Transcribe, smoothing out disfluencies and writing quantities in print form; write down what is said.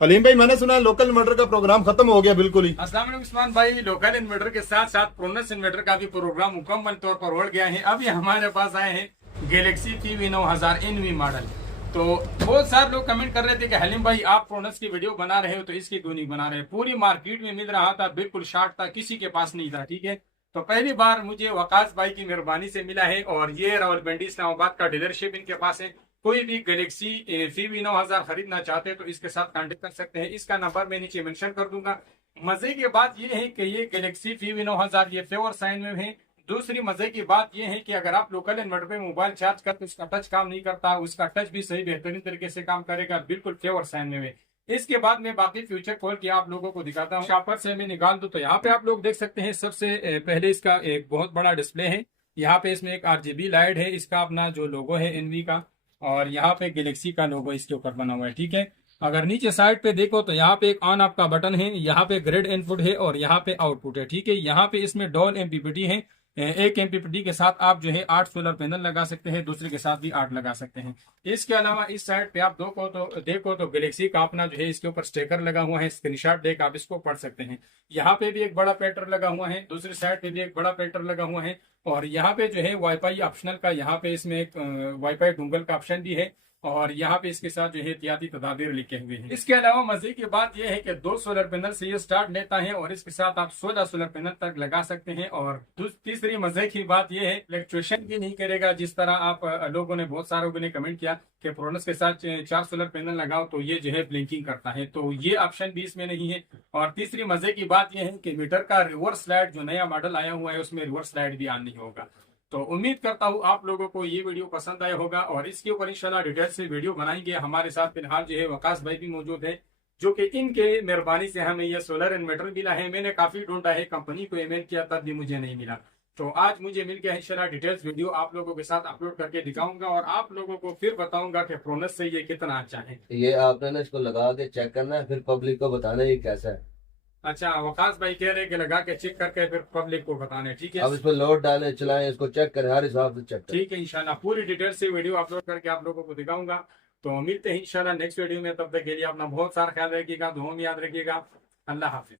हलीम भाई, मैंने सुना है लोकल इन्वर्टर का प्रोग्राम खत्म हो गया बिल्कुल ही। अस्सलाम वालेकुम उस्मान भाई। लोकल इन्वर्टर के साथ साथ प्रोनस इन्वर्टर का भी प्रोग्राम मुकम्मल तौर पर हो गया है। अभी हमारे पास आए हैं गैलेक्सी PV 9000 NV मॉडल। तो बहुत सारे लोग कमेंट कर रहे थे कि हलीम भाई आप प्रोनस की वीडियो बना रहे हो तो इसकी क्यों नहीं बना रहे। पूरी मार्केट में मिल रहा था, बिल्कुल शॉर्ट था, किसी के पास नहीं था। ठीक है, तो पहली बार मुझे वकास भाई की मेहरबानी से मिला है और ये रावलपिंडी इस्लामाबाद का डीलरशिप इनके पास है। कोई भी गैलेक्सी PV 9000 खरीदना चाहते हैं तो इसके साथ कांटेक्ट कर सकते हैं। इसका नंबर मैं नीचे मेंशन कर दूंगा। मजे की बात यह है कि ये गैलेक्सी PV 9000 ये फेवर साइन में है। दूसरी मजे की बात यह है कि अगर आप लोकल इन्वर्टर पे मोबाइल चार्ज करते उसका टच काम नहीं करता, उसका टच भी सही बेहतरीन तरीके से काम करेगा, बिल्कुल फेवर साइन में है। इसके बाद में बाकी फ्यूचर खोल के आप लोगों को दिखाता हूँ। शॉपर से मैं निकाल दूं तो यहाँ पे आप लोग देख सकते हैं। सबसे पहले इसका एक बहुत बड़ा डिस्प्ले है। यहाँ पे इसमें एक RGB लाइट है, इसका अपना जो लोगो है NV का, और यहाँ पे गैलेक्सी का लोगो इसके ऊपर बना हुआ है। ठीक है, अगर नीचे साइड पे देखो तो यहाँ पे एक ऑन ऑफ का बटन है, यहाँ पे ग्रिड इनपुट है और यहाँ पे आउटपुट है। ठीक है, यहाँ पे इसमें डॉल MPPT है। एक MPPT के साथ आप जो है 8 सोलर पैनल लगा सकते हैं, दूसरे के साथ भी 8 लगा सकते हैं। इसके अलावा इस साइड पे आप देखो तो गैलेक्सी का अपना जो है इसके ऊपर स्टिकर लगा हुआ है, स्क्रीनशॉट देकर आप इसको पढ़ सकते हैं। यहाँ पे भी एक बड़ा पैटर लगा हुआ है, दूसरी साइड पे भी एक बड़ा पैटर लगा हुआ है, और यहाँ पे जो है वाईफाई ऑप्शनल का, यहाँ पे इसमें एक वाईफाई डोंगल का ऑप्शन भी है, और यहाँ पे इसके साथ जो है एहतियाती तदाबीर लिखे हुए हैं। इसके अलावा मजे की बात यह है कि 2 सोलर पैनल से ये स्टार्ट लेता है और इसके साथ आप 16 सोलर पैनल तक लगा सकते हैं। और तीसरी मजे की बात यह है इलेक्ट्रिशियन भी नहीं करेगा। जिस तरह आप लोगों ने, बहुत सारे लोगों ने कमेंट किया कि प्रोनस के साथ 4 सोलर पैनल लगाओ तो ये जो है ब्लिंकिंग करता है, तो ये ऑप्शन भी इसमें नहीं है। और तीसरी मजे की बात यह है कि मीटर का रिवर्स लाइट जो नया मॉडल आया हुआ है उसमें रिवर्स लाइट भी ऑन नहीं होगा। तो उम्मीद करता हूँ आप लोगों को ये वीडियो पसंद आया होगा और इसके ऊपर इंशाल्लाह डिटेल से वीडियो बनाएंगे। हमारे साथ फिलहाल जो है वकास भाई भी मौजूद है, जो कि इनके मेहरबानी से हमें ये सोलर इन्वर्टर मिला है। मैंने काफी ढूंढा है, कंपनी को ईमेल किया तब भी मुझे नहीं मिला, तो आज मुझे मिल गया। इंशाल्लाह डिटेल्स वीडियो आप लोगों के साथ अपलोड करके दिखाऊंगा और आप लोगों को फिर बताऊंगा कि प्रोनस से ये कितना अच्छा है। ये आपने ना इसको लगा के चेक करना है, फिर पब्लिक को बताना है ये कैसा है। अच्छा, वकास भाई कह रहे हैं कि लगा के चेक करके फिर पब्लिक को बताने। ठीक है, अब इस पर लोड डालें, चलाएं, इसको चेक करें, हर हिसाब से चेक करें। ठीक है, इंशाल्लाह पूरी डिटेल से वीडियो अपलोड करके आप लोगों को दिखाऊंगा। तो मिलते हैं इंशाल्लाह नेक्स्ट वीडियो में। तब तक के लिए अपना बहुत सारा ख्याल रखिएगा, दुआ में याद रखिएगा। अल्लाह हाफिज।